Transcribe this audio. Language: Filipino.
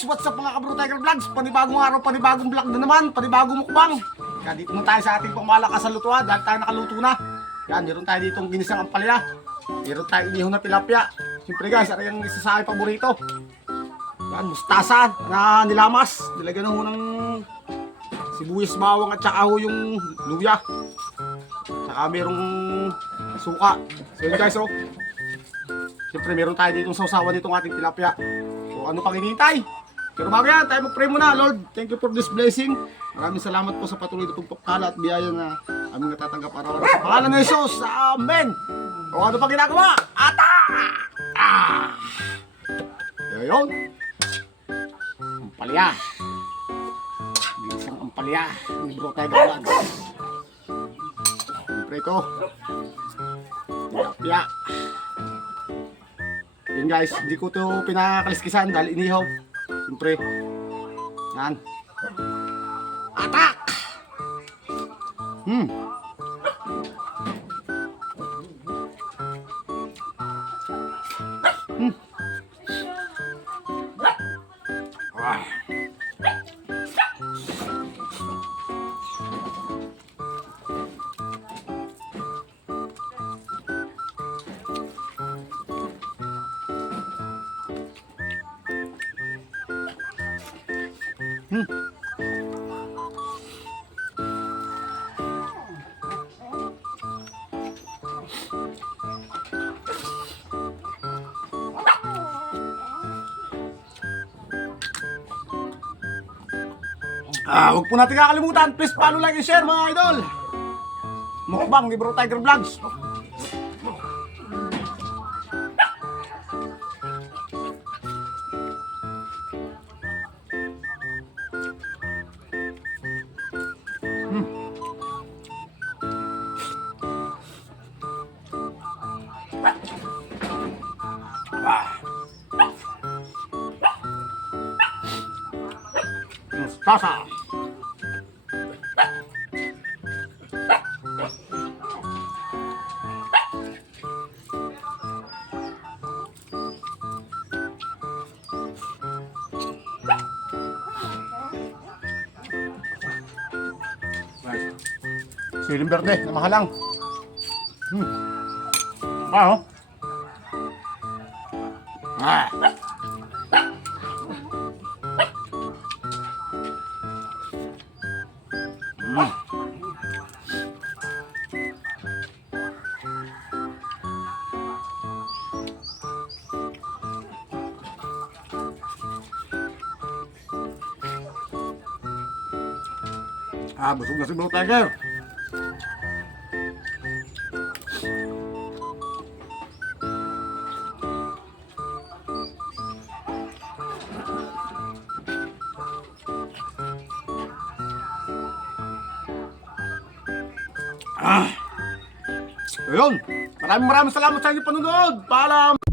What's up mga kabro Tiger Vlogs? Panibagong araw, panibagong vlog na naman, panibagong mukbang. Kaya dito na tayo sa ating pangmalakas sa lutuan dahil tayo nakaluto na. Yan, meron tayo ditong ginisang ampalya. Meron tayo inihaw na tilapia. Siyempre guys, ano yung isa sa aking paborito? Yan, mustasa na nilamas. Nilagyan na ho ng sibuyas, bawang at saka ho yung luya. Saka merong suka. So yun guys, oh. Siyempre meron tayo ditong sausawan ditong ating tilapia. So ano pang hinihintay? Pero yan, tayo mag-pray muna. Lord, thank you for this blessing. Maraming salamat po sa patuloy na pagpapala at biyaya na aming natatanggap araw-araw. Sa pangalan ng Jesus, Amen! O ano pa ginagawa? Ata! Ah! Kaya yun. Ampalya. Bilisang ampalya. Ni Bro Tiger Vlogs. Siyempre ito. Tilapia. Yun guys, hindi ko to pinakaliskisan dahil inihaw. Siyempre. Yan. Atak! Hmm. Ah, huwag po natin kakalimutan. Please follow, like, and share mga idol. Mukbang ni Bro Tiger Vlogs. Mustasa. Siling verde na mahalang. Hmm. Ah, oh. Mm. Ah, busog na si Bro Tiger. Ah. Ayun. Maraming maraming salamat sa inyong panunood. Paalam.